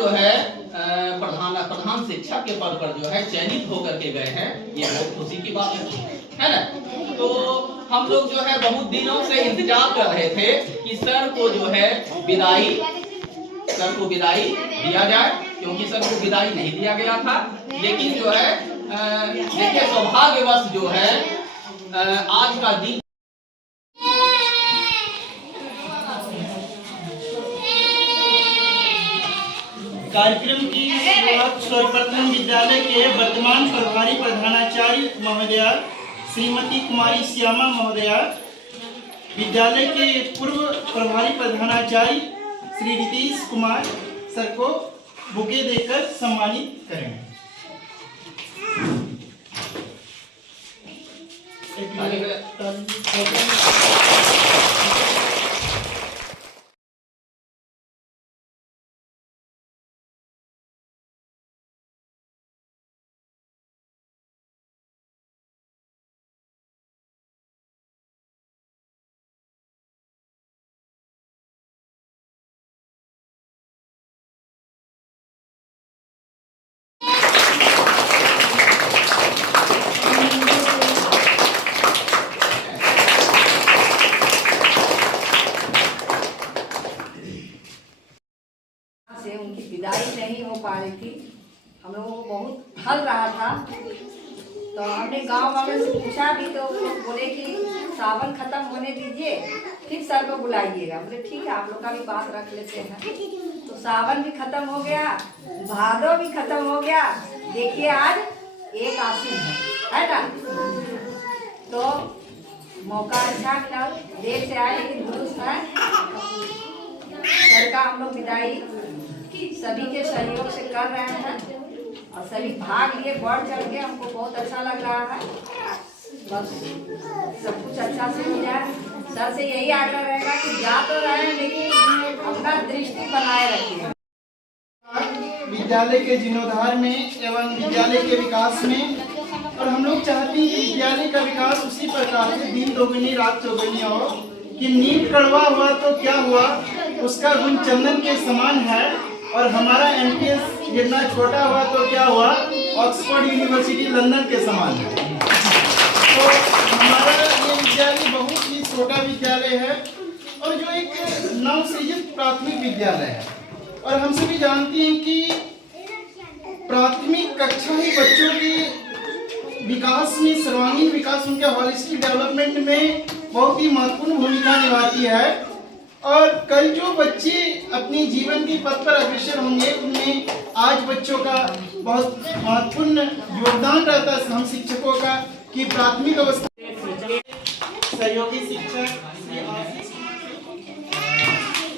जो है प्रधान शिक्षक के पद पर जो है चयनित होकर के गए हैं, ये बहुत खुशी की बात है ना। तो हम लोग जो है बहुत दिनों से इंतजार कर रहे थे कि सर को विदाई दिया जाए, क्योंकि सर को विदाई नहीं दिया गया था। लेकिन जो है देखिए सौभाग्यवश जो है आज का दिन कार्यक्रम की शुरुआत सर्वप्रथम विद्यालय के वर्तमान प्रभारी प्रधानाचार्य महोदया श्रीमती कुमारी श्यामा महोदया, विद्यालय के पूर्व प्रभारी प्रधानाचार्य श्री नीतीश कुमार सर को बुके देकर सम्मानित करेंगे। से उनकी विदाई नहीं हो पा रही थी, हम लोगों को बहुत हल रहा था। तो हमने गांव वालों से पूछा भी, तो वो बोले कि सावन खत्म होने दीजिए फिर सर को बुलाइएगा। बोले ठीक है, आप लोग का भी बात रख लेते हैं। तो सावन भी खत्म हो गया, भादो भी खत्म हो गया। देखिए आज 1 आश्विन है ना। तो मौका अच्छा मिला, देर से आए लेकिन दुरुस्त है। सर का हम लोग विदाई सभी के सहयोग से कर रहे हैं और सभी भाग लिए बढ़ चढ़ के। हमको बहुत अच्छा लग रहा है, बस सब कुछ अच्छा से हो जाए। सर से यही आग्रह रहेगा कि जा तो रहे हैं लेकिन अपना दृष्टि बनाए रखिए। विद्यालय के जीर्णोद्धार में एवं विद्यालय के विकास में, और हम लोग चाहते हैं कि विद्यालय का विकास उसी प्रकार से दिन दोगुनी रात चौगुनी हो कि नींव कड़वा हुआ तो क्या हुआ, उसका गुण चंदन के समान है। और हमारा एमपीएस गिरना छोटा हुआ तो क्या हुआ, ऑक्सफोर्ड यूनिवर्सिटी लंदन के समान है। तो हमारा ये विद्यालय बहुत ही छोटा विद्यालय है और जो एक नवसृजित प्राथमिक विद्यालय है। और हम सभी जानते हैं कि प्राथमिक कक्षा ही बच्चों के विकास में, सर्वांगीण विकास, उनके होलिस्टिक डेवलपमेंट में बहुत ही महत्वपूर्ण भूमिका निभाती है। और कल जो बच्चे अपने जीवन के पथ पर अग्रसर होंगे, उनमें आज बच्चों का बहुत महत्वपूर्ण योगदान रहता है हम शिक्षकों का, कि प्राथमिक अवस्था सहयोगी शिक्षक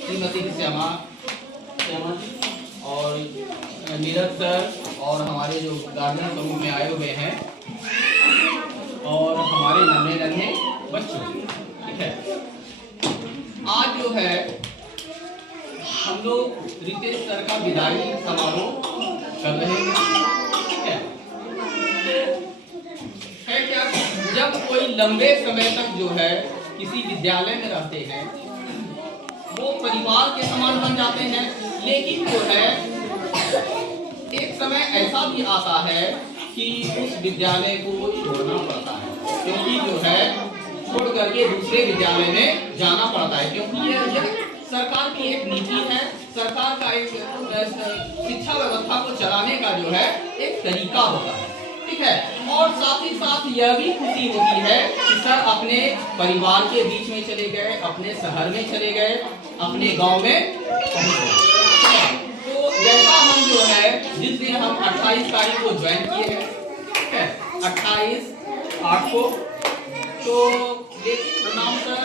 श्रीमती श्यामा और नीरज सर और हमारे जो गार्जियन समूह में आए हुए हैं और हमारे नन्हे बच्चों, ठीक है। आज जो है हम लोग रितेश सर का विदाई समारोह कर रहे हैं, ठीक है क्या। जब कोई लंबे समय तक जो है किसी विद्यालय में रहते हैं, वो परिवार के समान बन जाते हैं। लेकिन जो है एक समय ऐसा भी आता है कि उस विद्यालय को छोड़ना पड़ता है, क्योंकि जो है छोड़ करके दूसरे विद्यालय में जाना पड़ता है। क्योंकि यह सरकार की एक नीति है, सरकार का एक शिक्षा व्यवस्था को चलाने का जो है एक तरीका होता है, ठीक है। और साथ ही साथ यह भी खुशी होती है कि सर अपने परिवार के बीच में चले गए, अपने शहर में चले गए, अपने गांव में पहुंच गए। तो जैसा हम जो है जिस दिन हम 28 तारीख को ज्वाइन किए हैं, ठीक है, 28/8 को, तो लेकिन प्रणाम सर,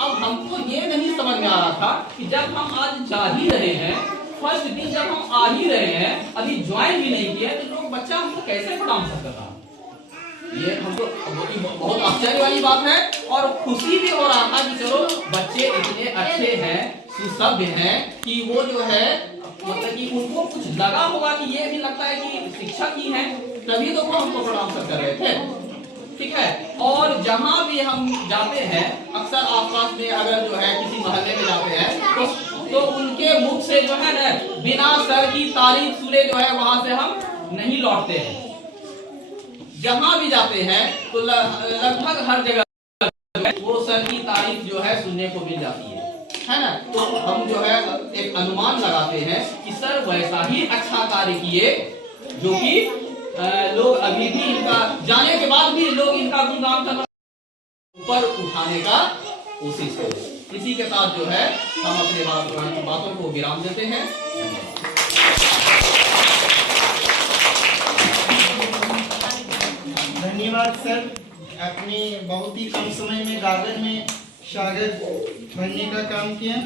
अब हमको ये नहीं समझ में आ रहा था कि जब हम आज जा ही रहे हैं, फर्स्ट दिन जब हम आ ही रहे हैं, अभी ज्वाइन भी नहीं किया, तो लोग बच्चा हमको कैसे प्रणाम सकता। ये हमको बहुत आश्चर्य वाली बात है और खुशी भी हो रहा था कि चलो बच्चे इतने अच्छे हैं, सुसभ्य हैं कि वो जो है मतलब कि उनको कुछ लगा होगा कि ये भी लगता है कि शिक्षक ही हैं, तभी तो वो हमको प्रणाम कर रहे थे, ठीक है। और जहाँ भी हम जाते हैं, अक्सर आसपास में अगर जो है किसी मोहल्ले में जाते हैं तो उनके मुख से जो है ना बिना सर की तारीफ सुने जो है वहां से हम नहीं लौटते हैं। जहां भी जाते हैं तो लगभग हर जगह वो सर की तारीफ जो है सुनने को मिल जाती है ना। तो हम जो है एक अनुमान लगाते हैं कि सर वैसा ही अच्छा कार्य किए जो कि लोग अभी भी इनका जाने के बाद भी लोग इनका गुणगान करना ऊपर उठाने का कोशिश करें। इसी के साथ जो है हम अपने बातों को विराम देते हैं। धन्यवाद सर, आपने बहुत ही कम समय में गागर में शागिर्द बनने का काम किया।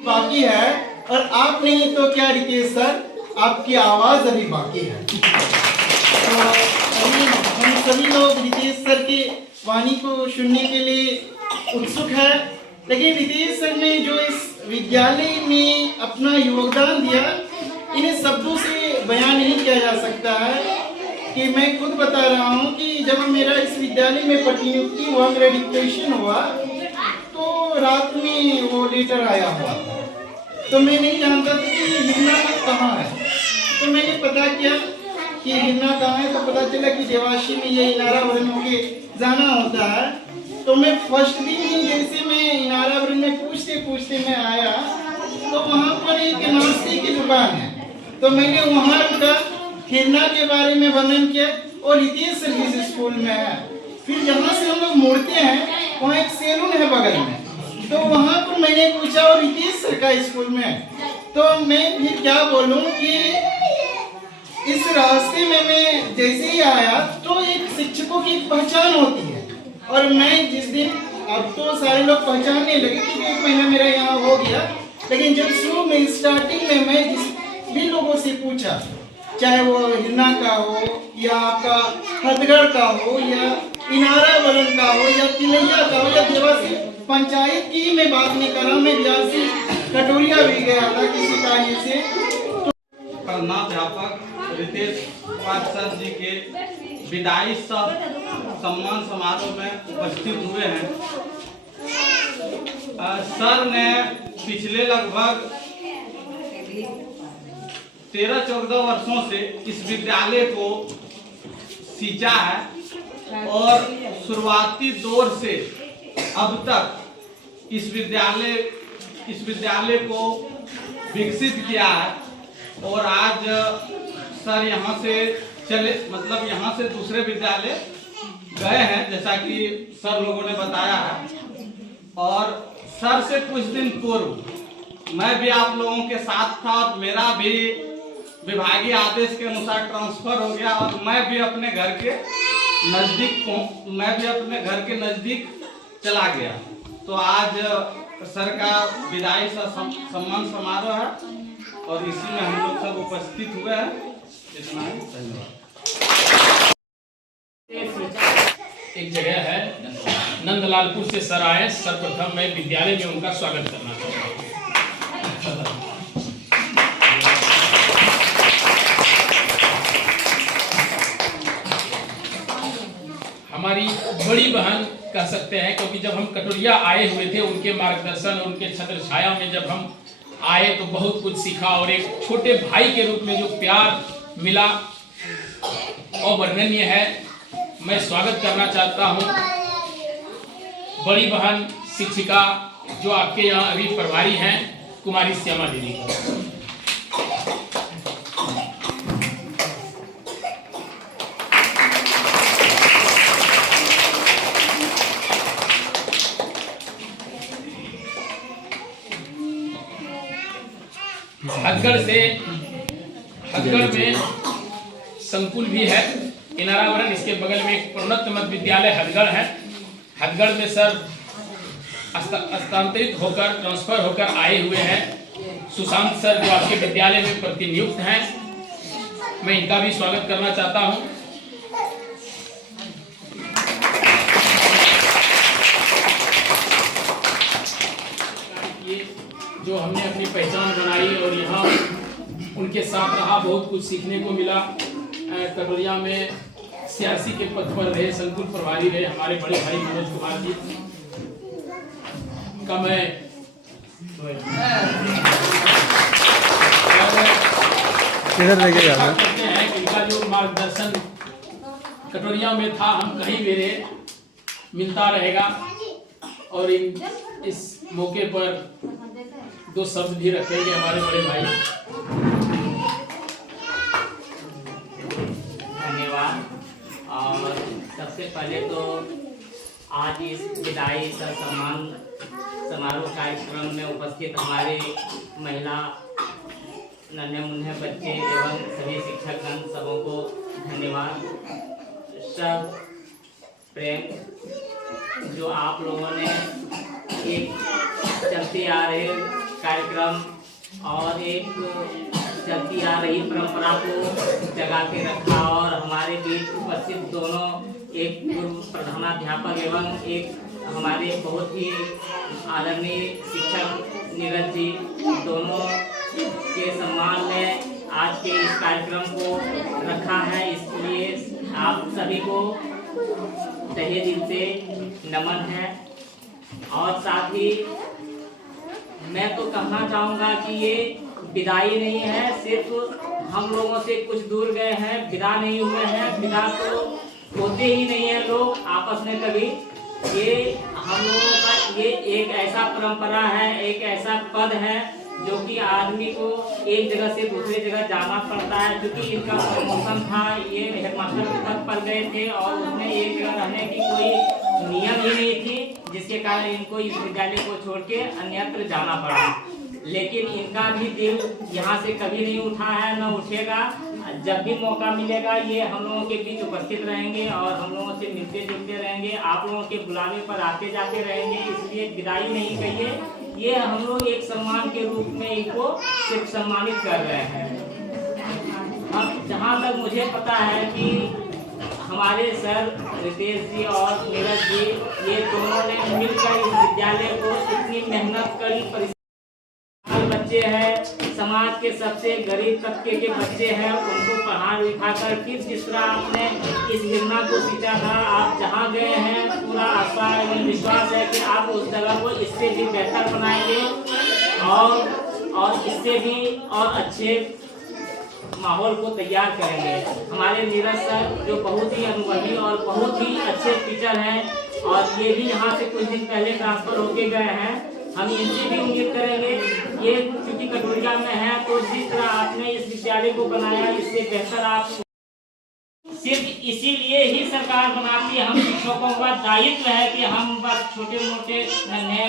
बाकी है और आप नहीं तो क्या रितेश सर, आपकी आवाज अभी बाकी है। तो अभी हम सभी लोग रितेश सर के वाणी को सुनने के लिए उत्सुक है। लेकिन रितेश सर ने जो इस विद्यालय में अपना योगदान दिया, इन्हें शब्दों से बयान नहीं किया जा सकता है। कि मैं खुद बता रहा हूँ कि जब मेरा इस विद्यालय में प्रतिनियुक्ति हुआ, मेरा डिक्टेशन हुआ, तो रात में वो लेटर आया हुआ था। तो मैं नहीं जानता था कि हिरना कहाँ है। तो मैंने पता किया कि हिरना कहाँ है, तो पता चला कि देवासी में ये इनारावरण होके जाना होता है। तो मैं फर्स्ट दिन ही जैसे मैं इनारावरण में पूछते पूछते मैं आया, तो वहाँ पर एक नाश्ते की दुकान है। तो मैंने वहाँ रुका, हिरना के बारे में वर्णन किया और रितेश सर जिस स्कूल में है। फिर जहाँ से हम लोग मुड़ते हैं वहाँ एक सैलून है बगल में, तो वहाँ पर मैंने पूछा और रितेश सर का स्कूल में है। तो मैं फिर क्या बोलूँ कि इस रास्ते में मैं जैसे ही आया तो एक शिक्षकों की पहचान होती है। और मैं जिस दिन, अब तो सारे लोग पहचानने लगे क्योंकि 1 महीना मेरा यहाँ हो गया, लेकिन जब शुरू में स्टार्टिंग में मैं जिस भी लोगों से पूछा, चाहे वो हिरना का हो या आपका हथगढ़ का हो या इनारावरण का हो या तिलैया का हो या देवासी पंचायत की मैं बात नहीं कर रहा, मैं देवासी कटोरिया भी गया था किसी कार्य से। प्रधानाध्यापक रितेश सर जी के विदाई सम्मान समारोह में उपस्थित हुए हैं। सर ने पिछले लगभग 13-14 वर्षों से इस विद्यालय को सींचा है और शुरुआती दौर से अब तक इस विद्यालय को विकसित किया है। और आज सर यहाँ से यहाँ से दूसरे विद्यालय गए हैं, जैसा कि सर लोगों ने बताया है। और सर से कुछ दिन पूर्व मैं भी आप लोगों के साथ था और मेरा भी विभागीय आदेश के अनुसार ट्रांसफर हो गया और मैं भी अपने घर के नजदीक चला गया। तो आज सर का विदाई सम्मान समारोह है और इसी में हम लोग सब उपस्थित हुए हैं। इतना ही, धन्यवाद। एक जगह है नंदलालपुर से सर आए। सर्वप्रथम मैं विद्यालय में उनका स्वागत करना चाहता हूँ। हमारी बड़ी बहन कह सकते हैं, क्योंकि जब हम कटोरिया आए हुए थे उनके मार्गदर्शन, उनके छत्र छाया में जब हम आए तो बहुत कुछ सीखा और एक छोटे भाई के रूप में जो प्यार मिला अवर्णनीय है। मैं स्वागत करना चाहता हूं बड़ी बहन शिक्षिका जो आपके यहाँ अभी प्रभारी हैं, कुमारी श्यामा दीदी का। हथगढ़ में संकुल भी है, इनारावरण इसके बगल में एक प्रोन्नत मध्य विद्यालय हथगढ़ है। हथगढ़ में सर स्थानांतरित होकर ट्रांसफर होकर आए हुए हैं। सुशांत सर जो आपके विद्यालय में प्रतिनियुक्त हैं, मैं इनका भी स्वागत करना चाहता हूं। जो हमने अपनी पहचान बनाई और यहाँ उनके साथ रहा, बहुत कुछ सीखने को मिला। कटोरिया में सियासी के पद पर रहे, संकुल प्रभारी रहे हमारे बड़े भाई मनोज कुमार जी का मैं करते हैं कि इनका जो मार्गदर्शन कटोरिया में था, हम कहीं मेरे मिलता रहेगा। और इस मौके पर 2 शब्द भी रखेंगे हमारे बड़े भाई। धन्यवाद। और सबसे पहले तो आज इस विदाई सम्मान समारोह कार्यक्रम में उपस्थित हमारे महिला नन्हे मुन्ने बच्चे एवं सभी शिक्षकगण सबों को धन्यवाद। सब प्रेम जो आप लोगों ने एक चलती आ रहे कार्यक्रम और एक चलती आ रही परंपरा को जगा के रखा और हमारे बीच उपस्थित दोनों एक पूर्व प्रधानाध्यापक एवं एक हमारे बहुत ही आदरणीय शिक्षक नीरज जी, दोनों के सम्मान में आज के इस कार्यक्रम को रखा है। इसलिए आप सभी को तहे दिल से नमन है। और साथ ही मैं तो कहना चाहूँगा कि ये विदाई नहीं है, सिर्फ हम लोगों से कुछ दूर गए हैं, विदा नहीं हुए हैं। विदा तो होते ही नहीं है लोग आपस में कभी। ये हम लोगों का ये एक ऐसा परंपरा है, एक ऐसा पद है जो कि आदमी को एक जगह से दूसरी जगह जाना पड़ता है। क्योंकि इनका प्रमोशन था, ये हेडमास्टर के पद पर गए थे और उसमें एक जगह रहने की कोई नियम ही नहीं थी, जिसके कारण इनको इस विद्यालय को छोड़ के अन्यत्र जाना पड़ा। लेकिन इनका भी दिल यहाँ से कभी नहीं उठा है, न उठेगा। जब भी मौका मिलेगा ये हम लोगों के बीच उपस्थित रहेंगे और हम लोगों से मिलते जुलते रहेंगे, आप लोगों के बुलावे पर आते जाते रहेंगे। इसलिए विदाई नहीं कहिए, ये हम लोग एक सम्मान के रूप में इनको सिर्फ सम्मानित कर रहे हैं। अब जहाँ तक मुझे पता है कि हमारे सर रितेश जी और नीरज जी, ये दोनों ने मिलकर इस विद्यालय को इतनी मेहनत करी। बच्चे हैं, समाज के सबसे गरीब तबके के बच्चे हैं, उनको पढ़ा लिखा कर फिर जिस तरह आपने इस निर्णय को सींचा था, आप जहाँ गए हैं पूरा आशा एवं विश्वास है कि आप उस जगह को इससे भी बेहतर बनाएंगे और इससे भी और अच्छे माहौल को तैयार करेंगे। हमारे नीरज सर जो बहुत ही अनुभवी और बहुत ही अच्छे टीचर हैं और ये भी यहाँ से कुछ दिन पहले ट्रांसफर होके गए हैं, हम इनसे भी उम्मीद करेंगे। ये क्योंकि कटोरिया में है तो जिस तरह आपने इस विद्यालय को बनाया इससे बेहतर आप सिर्फ इसीलिए ही सरकार बनाती है। हम शिक्षकों का दायित्व है कि हम बस छोटे मोटे नन्हे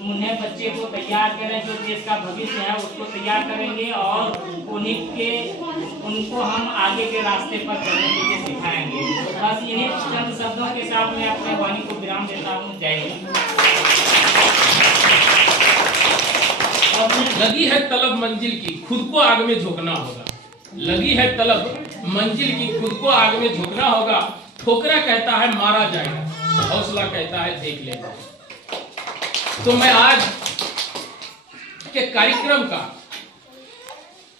मुन्ने बच्चे को तैयार करें, जो देश का भविष्य है उसको तैयार करेंगे और उनको हम आगे के रास्ते पर चलने के लिए सिखाएंगे। बस इन्हीं चंद शब्दों के साथ मैं अपने वाणी को विराम देता हूँ। जय हिंद। लगी है तलब मंजिल की, खुद को आग में झोंकना होगा। लगी है तलब मंजिल की, खुद को आग में झोंकना होगा। ठोकरा कहता है मारा जाएगा, हौसला कहता है देख लेगा। तो मैं आज के कार्यक्रम का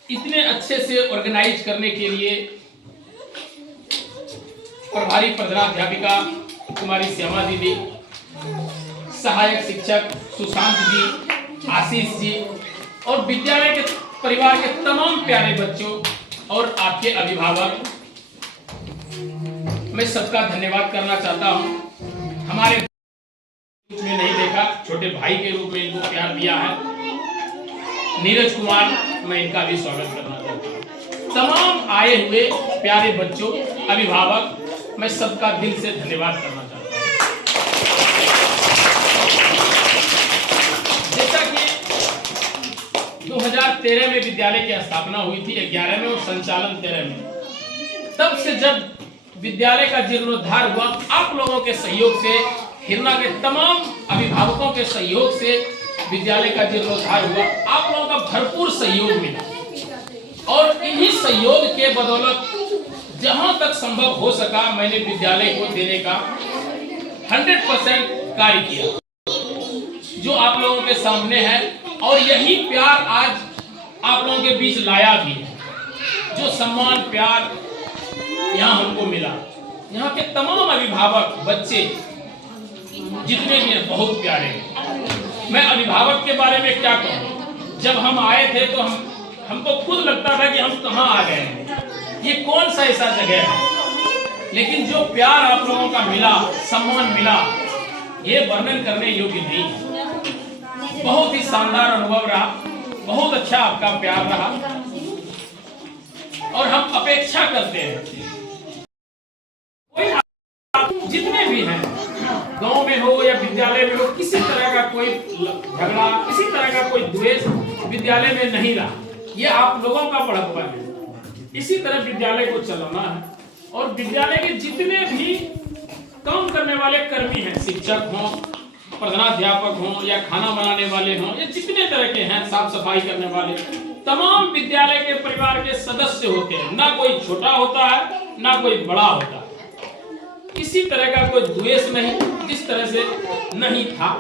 इतने अच्छे से ऑर्गेनाइज करने के लिए प्रभारी प्रधानाध्यापिका कुमारी श्यामा दीदी, सहायक शिक्षक सुशांत जी, आशीष जी और विद्यालय के परिवार के तमाम प्यारे बच्चों और आपके अभिभावक, मैं सबका धन्यवाद करना चाहता हूं। हमारे रूप में नहीं देखा, छोटे भाई के रूप में इनको प्यार दिया है। नीरज कुमार, मैं इनका भी स्वागत करना चाहता हूं। तमाम आए हुए प्यारे बच्चों, अभिभावक, मैं सबका दिल से धन्यवाद करना चाहता हूं। जैसा कि 2013 में विद्यालय की स्थापना हुई थी, 11 में और संचालन 13 में, तब से जब विद्यालय का जीर्णोद्धार हुआ, आप लोगों के सहयोग से, हिरना के तमाम अभिभावकों के सहयोग से विद्यालय का जीर्णोद्धार हुआ। आप लोगों का भरपूर सहयोग मिला और इन्हीं सहयोग के बदौलत जहां तक संभव हो सका मैंने विद्यालय को देने का 100% कार्य किया, जो आप लोगों के सामने है। और यही प्यार आज आप लोगों के बीच लाया भी है। जो सम्मान प्यार यहाँ हमको मिला, यहाँ के तमाम अभिभावक, बच्चे जितने भी हैं बहुत प्यारे हैं। मैं अभिभावक के बारे में क्या कहूँ, जब हम आए थे तो हम हमको खुद लगता था कि हम कहाँ आ गए हैं, ये कौन सा ऐसा जगह है। लेकिन जो प्यार आप लोगों का मिला, सम्मान मिला, ये वर्णन करने योग्य नहीं है। बहुत ही शानदार अनुभव रहा, बहुत अच्छा आपका प्यार रहा और हम अपेक्षा करते हैं कोई आप जितने भी हैं, गांव में हो या विद्यालय में हो, किसी तरह का कोई झगड़ा, किसी तरह का कोई द्वेष विद्यालय में नहीं रहा। ये आप लोगों का बड़प्पन है। इसी तरह विद्यालय को चलाना है और विद्यालय के जितने भी काम करने वाले कर्मी हैं, शिक्षक हों, प्रधानाध्यापक हों या खाना बनाने वाले हों या जितने तरह के हैं, साफ सफाई करने वाले, तमाम विद्यालय के परिवार के सदस्य होते हैं। ना कोई छोटा होता है ना कोई बड़ा होता है। किसी तरह का कोई द्वेष नहीं, जिस तरह से नहीं था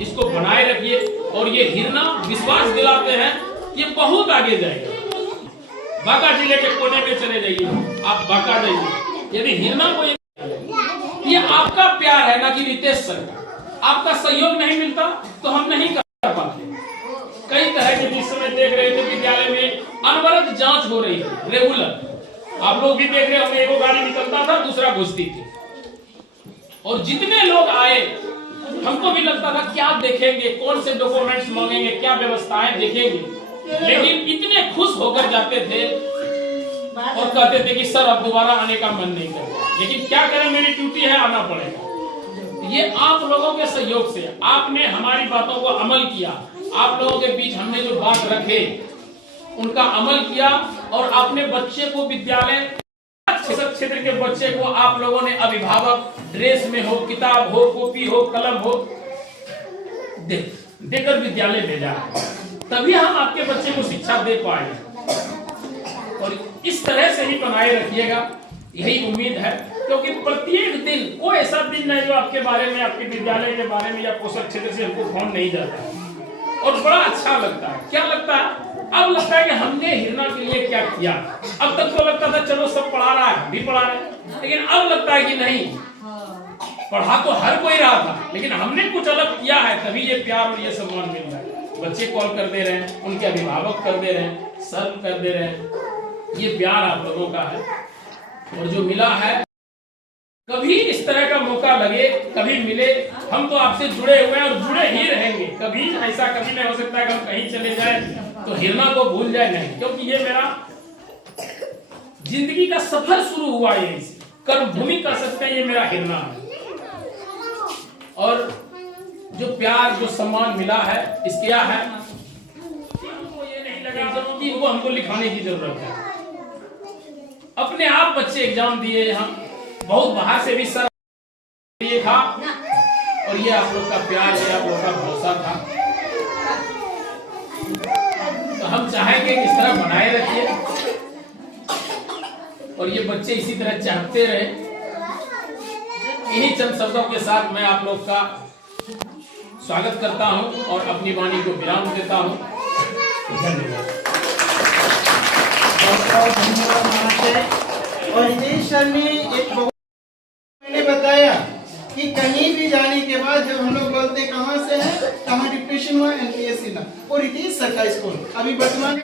इसको बनाए रखिए। और ये हिरना विश्वास दिलाते हैं ये बहुत आगे जाएगा। बांका जिले के कोने में चले जाइए, आप बांका जाइए, यदि हिरना को ये आपका प्यार है ना कि रितेश सर का, आपका सहयोग नहीं मिलता तो हम नहीं कर पाते। कई तरह के जिस समय देख रहे थे विद्यालय में अनवरत जांच हो रही है, रेगुलर। आप लोग भी देख रहे होंगे, एक गाड़ी निकलता था, दूसरा घुसती थी। और जितने लोग आए हमको भी लगता था क्या देखेंगे, कौन से डॉक्यूमेंट्स मांगेंगे, क्या व्यवस्थाएं देखेंगे। लेकिन इतने खुश होकर जाते थे और कहते थे कि सर अब दोबारा आने का मन नहीं करता, लेकिन क्या करें, मेरी ड्यूटी है, आना पड़ेगा। ये आप लोगों के सहयोग से, आपने हमारी बातों को अमल किया, आप लोगों के बीच हमने जो बात रखे उनका अमल किया और अपने बच्चे को विद्यालय क्षेत्र के बच्चे को आप लोगों ने अभिभावक ड्रेस में हो, किताब हो, कॉपी हो, कलम हो देकर विद्यालय भेजा। तभी हम आपके बच्चे को शिक्षा दे पाएंगे और इस तरह से ही बनाए रखिएगा, यही उम्मीद है। क्योंकि प्रत्येक दिन कोई ऐसा दिन नहीं जो आपके बारे में, आपके विद्यालय के बारे में या पोषक क्षेत्र से हमको फोन नहीं जाता है और बड़ा अच्छा लगता है। क्या लगता है? अब लगता है कि हमने हिरना के लिए क्या किया। अब तक तो लगता था चलो सब पढ़ा रहा है, भी पढ़ा रहे, लेकिन अब लगता है कि नहीं, पढ़ा तो हर कोई रहा था, लेकिन हमने कुछ अलग किया है, तभी ये प्यार और ये सम्मान मिल रहा है। बच्चे कॉल कर दे रहे हैं, उनके अभिभावक कर दे रहे हैं, सर कर दे रहे हैं। ये प्यार आप लोगों का है और जो मिला है, कभी इस तरह का मौका लगे, कभी मिले, हम तो आपसे जुड़े हुए हैं और जुड़े ही रहेंगे। कभी ऐसा कभी नहीं हो सकता है कि हम कहीं चले जाए तो हिरना को भूल जाए, नहीं। क्योंकि ये मेरा जिंदगी का सफर शुरू हुआ यहीं से, कर्म भूमि कह सकते हैं, ये मेरा हिरना है। और जो प्यार, जो सम्मान मिला है, इसके क्या है, हमको ये नहीं लगा कि इनको हमको लिखाने की जरूरत है। अपने आप बच्चे एग्जाम दिए, हम बहुत बाहर से भी सर ये था और ये आप लोग का प्यार, ये आप लोग का भरोसा था। तो हम चाहेंगे कि इस तरह बनाए रखिए और ये बच्चे इसी तरह चाहते रहे। इन्हीं चंद शब्दों के साथ मैं आप लोग का स्वागत करता हूं और अपनी वाणी को विराम देता हूं। धन्यवाद। धन्यवाद महाशय। और रितेश सर ने एक मैंने बताया कि कहीं भी जाने के बाद जब हम लोग बोलते कहाँ से है, कहाँ डिप्रेशन हुआ, NPSC ना, और रितेश सर का स्कूल अभी वर्तमान